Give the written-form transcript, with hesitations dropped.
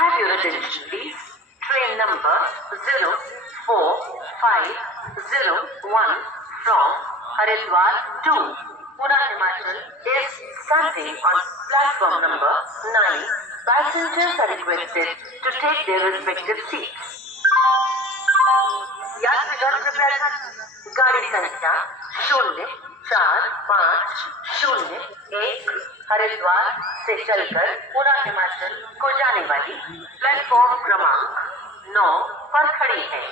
Have your attention, please. Train number 04501 from Haridwar to Pune, Himachal is standing on platform number 9. Passengers are requested to take their respective seats. यात्रीगण कृपया ध्यान दें। गाड़ी संख्या 045001 हरिद्वार से चलकर पूरा हिमाचल को जाने वाली प्लेटफॉर्म क्रमांक 9 पर खड़ी है।